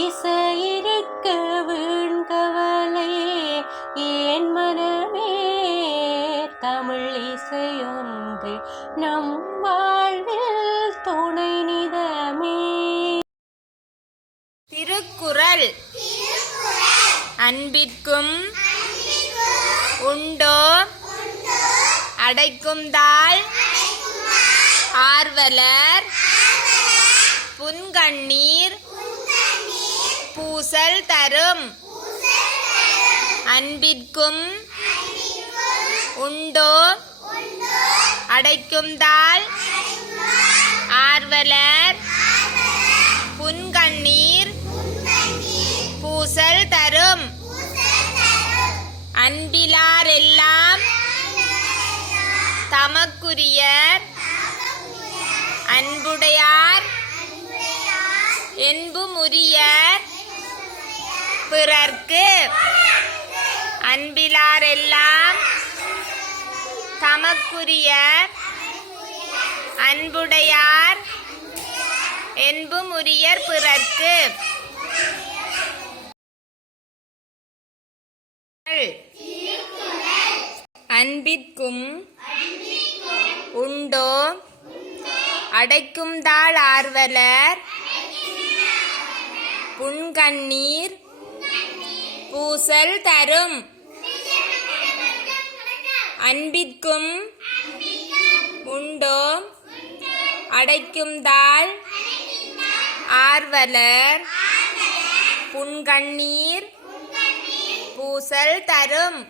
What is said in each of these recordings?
இசையிருக்க வீண்கவலை ஏன் மனமே தமிழ் இசையொன்று நம் வாழ்வில் துணை நிதமே. திருக்குறள். அன்பிற்கும் உண்டோ அடைக்கும் தாள் ஆர்வலர் புன்கண்ணீர் பூசல் தரும். அன்பிற்கும் உண்டோ அடைக்கும் தாள் ஆர்வலர் புன்கண்ணீர் பூசல் தரும். அன்பிலார் எல்லாம் தமக்குரியர் அன்புடையார் என்புமுரியர் பிறர்க்கு. அன்பிலார் எல்லாம் தமக்குரியர் அன்புடையார் என்புமுரியர் பிறர்க்கு. அன்பிற்கும் உண்டோ அடைக்கும் தாள் ஆர்வலர் புன்கண்ணீர் பூசல் தரும். அன்பிற்கும் உண்டோ அடைக்கும் தாள் ஆர்வலர் புன்கண்ணீர் பூசல் தரும்.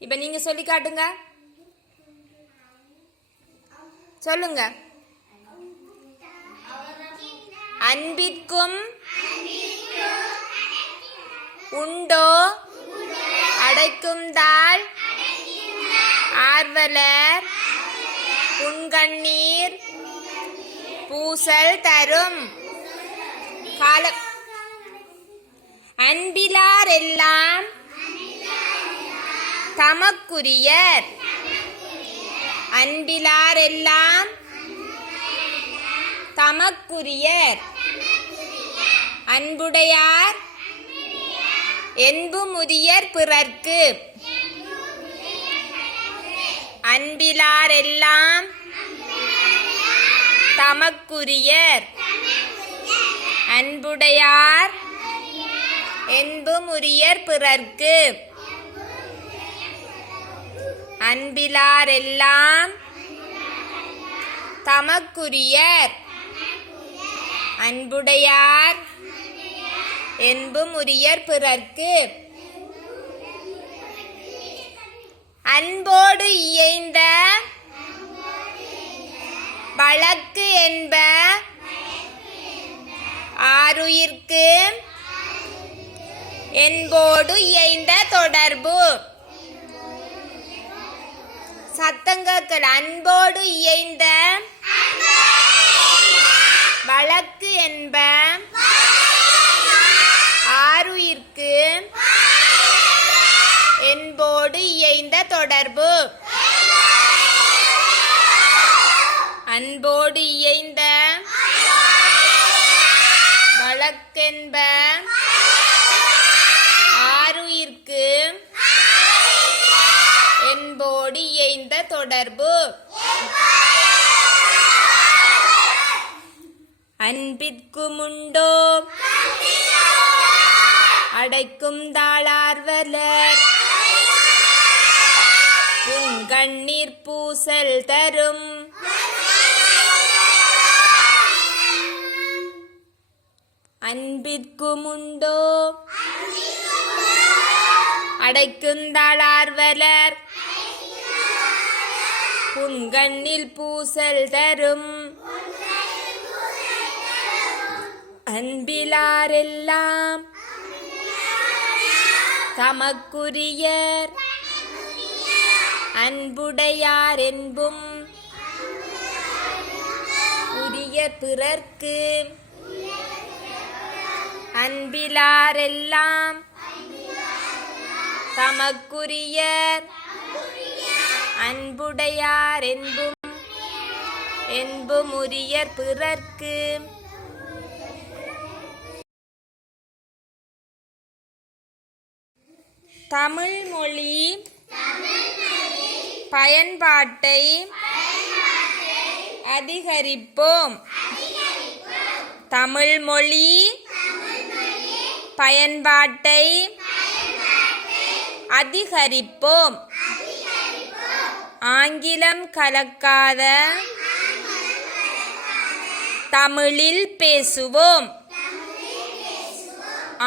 இப்ப நீங்க சொல்லி காட்டுங்க, சொல்லுங்க. அன்பிற்கும் உண்டோ அடைக்கும் தாள் ஆர்வலர் புன்கண்ணீர் பூசல் தரும். அன்பிலார் எல்லாம் தமக்குரியர் அன்பிலார் எல்லாம் தமக்குரியர் அன்புடையார் என்புமுரியர் பிறர்க்கு. அன்பிலார் எல்லாம் தமக்குரியர் அன்புடையார் என்புமுரியர் பிறர்க்கு. அன்பிலார் எல்லாம் தமக்குரியர் அன்புடையார் என்புமுரியர் பிறர்க்கு. அன்போடு இயைந்த வழக்கு என்ப ஆருயிர்க்கு என்போடு இயைந்த தொடர்பு. சத்தங்கள். அன்போடு இயைந்த வழக்கு என்ப ஆருயிர்க்கு என்போடு இயைந்த தொடர்பு. அன்போடு இயைந்த வழக்கென்ப ஆருயிர்க்கு என்போடு இயைந்த தொடர்பு. அன்பிற்கும் உண்டோ அடைக்கும் தாள் ஆர்வலர் புன்கண்ணீர் பூசல் தரும். அன்பிற்கும் உண்டோ அடைக்கும் தாள் ஆர்வலர் புன்கண்ணில் பூசல் தரும். அன்பிலார் எல்லாம் தமக்குரியர் அன்புடையார் என்பும் உரிய பிறர்க்கு. அன்பிலார் எல்லாம் தமக்குரியர் அன்புடையார் என்பும் உரியர் பிறர்க்கு. தமிழ்மொழி பயன்பாட்டை அதிகரிப்போம். தமிழ்மொழி பயன்பாட்டை அதிகரிப்போம். ஆங்கிலம் கலக்காத தமிழில் பேசுவோம்.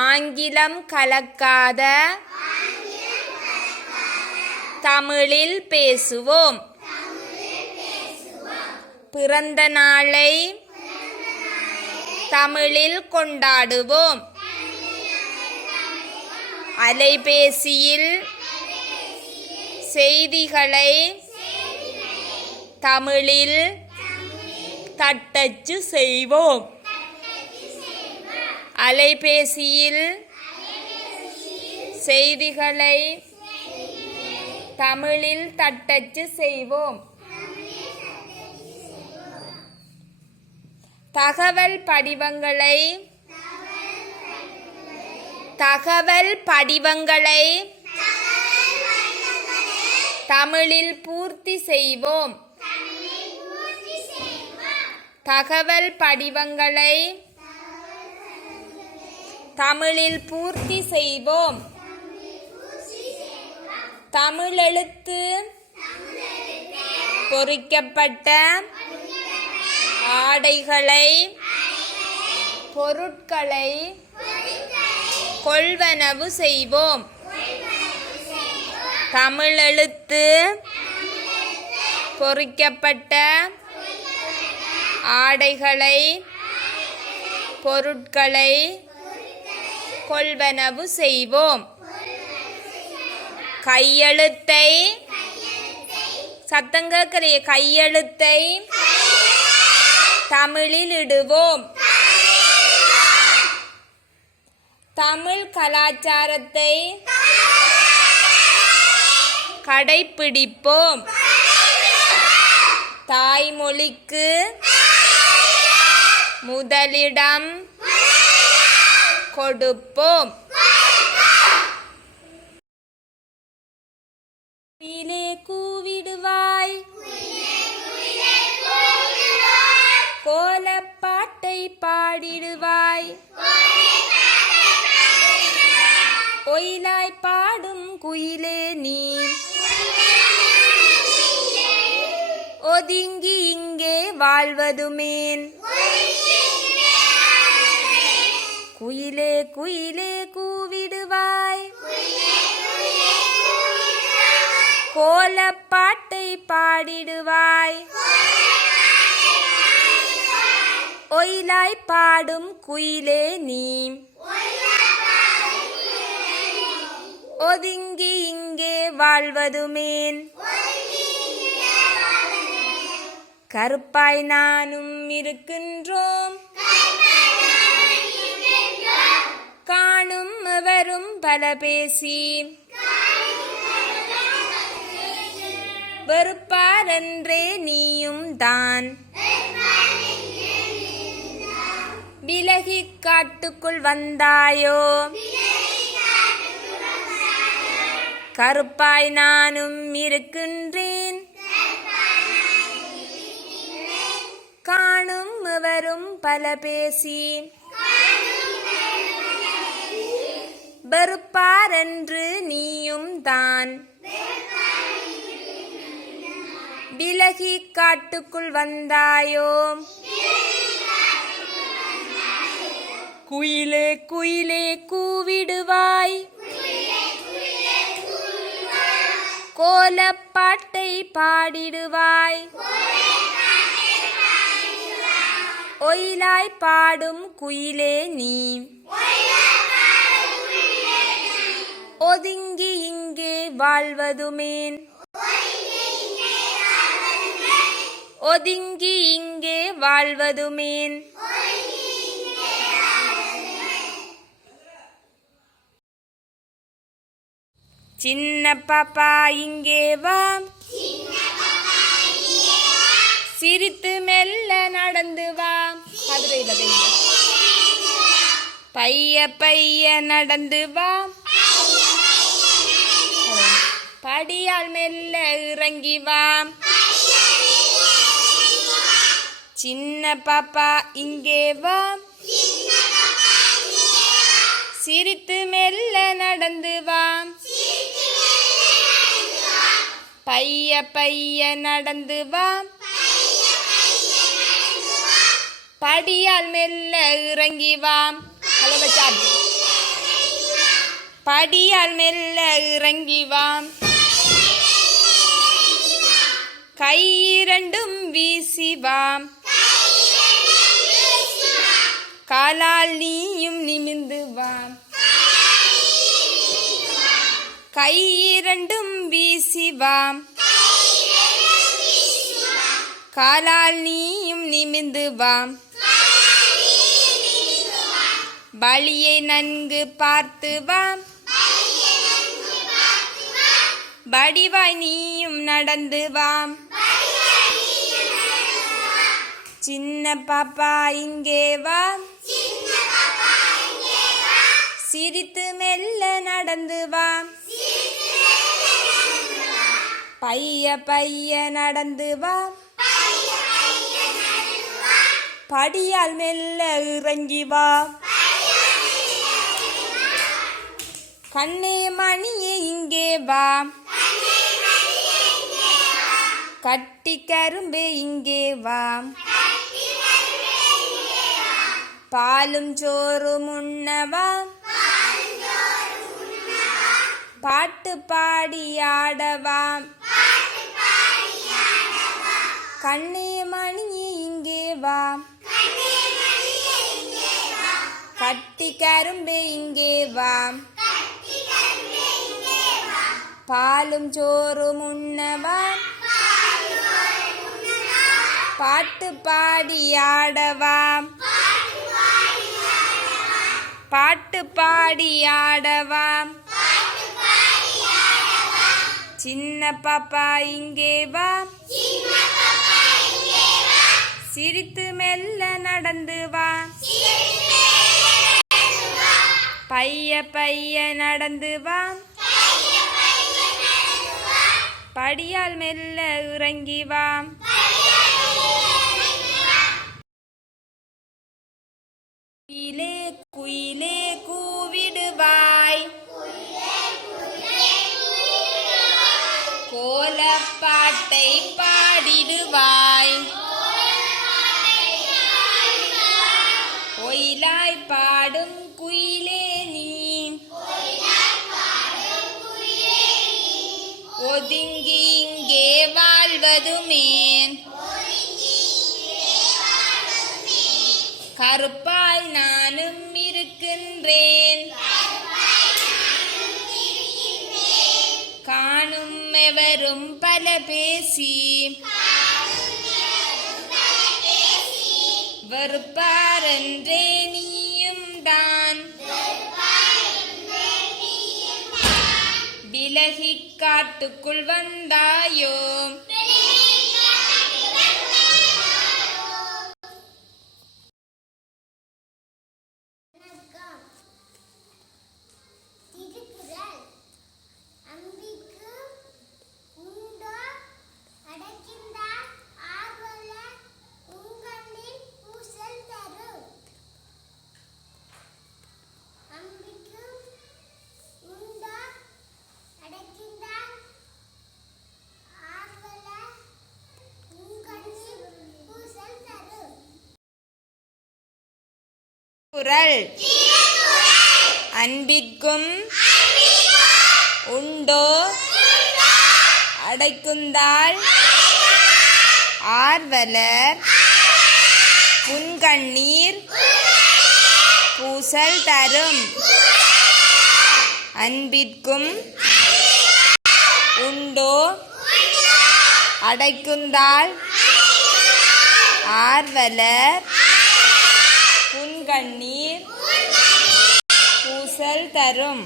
ஆங்கிலம் கலக்காத தமிழில் பேசுவோம். பிறந்த நாளை தமிழில் கொண்டாடுவோம். அலைபேசியில் செய்திகளை தமிழில் தட்டச்சு செய்வோம். அலைபேசியில் செய்திகளை தமிழில் தட்டச்சு செய்வோம். தகவல் படிவங்களை தமிழில் பூர்த்தி செய்வோம். தகவல் படிவங்களை தமிழில் பூர்த்தி செய்வோம். தமிழெழுத்து பொறிக்கப்பட்ட ஆடைகளை பொருட்களை கொள்வனவு செய்வோம். தமிழெழுத்து பொறிக்கப்பட்ட ஆடைகளை பொருட்களை கொள்வனவு செய்வோம். கையெழுத்தை சத்தங்கக்கிறைய கையெழுத்தை தமிழில் இடுவோம். தமிழ் கலாச்சாரத்தை கடைப்பிடிப்போம். தாய்மொழிக்கு முதலிடம் கொடுப்போம். குயிலே கூவிடுவாய் கோலப்பாட்டை பாடிடுவாய் ஒயிலாய் பாடும் குயிலே நீ ஒதுங்கி இங்கே வாழ்வதுமேன். குயிலே குயிலே கூவிடுவாய் கோலப்பாட்டை பாடிடுவாய் ஒயிலாய் பாடும் குயிலே நீ ஒதுங்கி இங்கே வாழ்வதுமேன். கருப்பாய் நானும் இருக்கின்றோம் காணும் எவரும் பல பேசி வெறுப்பாரென்றே நீயும் தான் விலகி காட்டுக்குள் வந்தாயோ. கருப்பாய் நானும் இருக்கின்றேன் காணும் எவரும் பல பேசி வெறுப்பாரென்று நீயும் தான் விலகி காட்டுக்குள் வந்தாயோ. குயிலே குயிலே கூவிடுவாய் கோலப்பாட்டை பாடிடுவாய் ஒயிலாய் பாடும் குயிலே நீ ஒதுங்கி இங்கே வாழ்வதுமேன். ஒதுங்கி இங்கே வாழ்வதுமேன். சின்ன பாப்பா இங்கே வா சிரித்து மெல்ல நடந்து வா. பைய பைய நடந்து வா படியால் மெல்ல இறங்கி வா. சின்ன பாப்பா இங்கே வா. சிரித்து மெல்ல நடந்து வா. பைய பைய நடந்து வா. படியால் மெல்ல இறங்கி வா. படியால் மெல்ல இறங்கி வா. கை இரண்டும் வீசி வா. காலால் நீயும் நிமிந்து வா. கை இரண்டும் வீசி வா. காலால் நீயும் நிமிந்து வா. வழியை நன்கு பார்த்து வா. வடிவாய் நீயும் நடந்து வா. சின்ன பாப்பா இங்கே வா. சிரித்து மெல்ல நடந்து வா. பைய பைய நடந்து வா. படியால் மெல்ல இறங்கி வா. கண்ணே மணியே இங்கே வா. கட்டி கரும்பே இங்கே வா. பாலும் சோறும் உண்ணவா. பாட்டு பாடி ஆடவா. கண்ணே மணியே இங்கே வா. கட்டி கரும்பே இங்கே வா. பாலும் சோறும் உண்ணவா. பாட்டு பாடி ஆடவா. பாட்டு பாடி ஆடவா. சின்ன பாப்பா இங்கே வா. சிரித்து மெல்ல நடந்து வா. பைய பைய நடந்து வா. படியால் மெல்ல இறங்கி வா. குயிலே குயிலே கூவிடுவாய். கோலப்பாட்டை பாடிடுவாய். ஒயிலாய் பாடும் குயிலே நீ. ஒதுங்கி இங்கே வாழ்வதுமேன். கருப்பாய் நானும் இருக்கின்றேன். காணும் எவரும் பல பேசி. வெறுப்பாரென்றே நீயும் தான். விலகி காட்டுக்குள் வந்தாயோ. குறள். அன்பிற்கும் உண்டோ அடைக்குந்தால் ஆர்வலர் புன்கண்ணீர் பூசல் தரும். அன்பிற்கும் உண்டோ அடைக்குந்தால் ஆர்வலர் புன்கண்ணீர் பூசல் தரும்.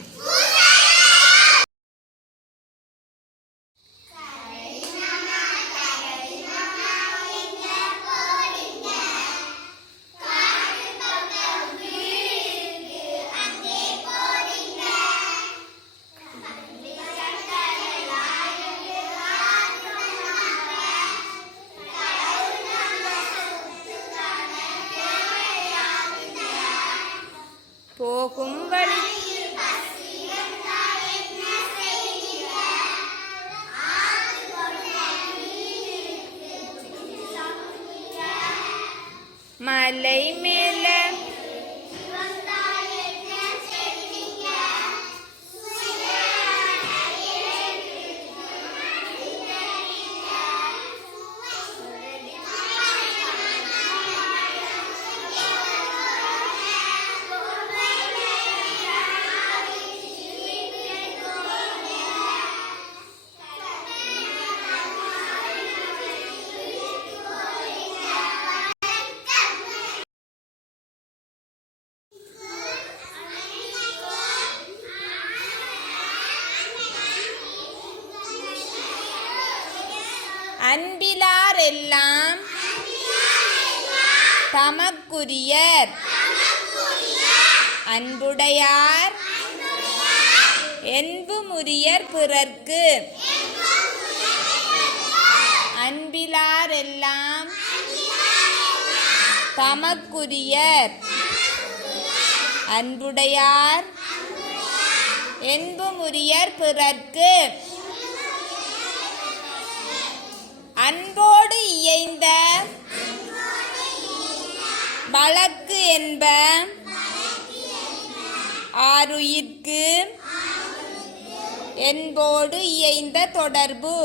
போகும் வழி மலை மேல அன்பிலார் எல்லாம் தமக்குரியர் அன்புடையார் என்புமுரியர் பிறர்க்கு. அன்பிலார் எல்லாம் தமக்குரியர் அன்புடையார் என்புமுரியர் பிறர்க்கு. அன்போடு இயைந்த வழக்கு என்ப ஆருயிர்க்கு என்போடு இயைந்த தொடர்பு.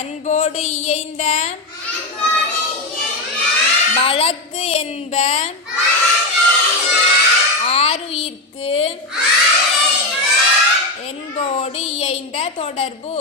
அன்போடு இயைந்த வழக்கு என்ப ஆருயிர்க்கு என்போடு இயைந்த தொடர்பு.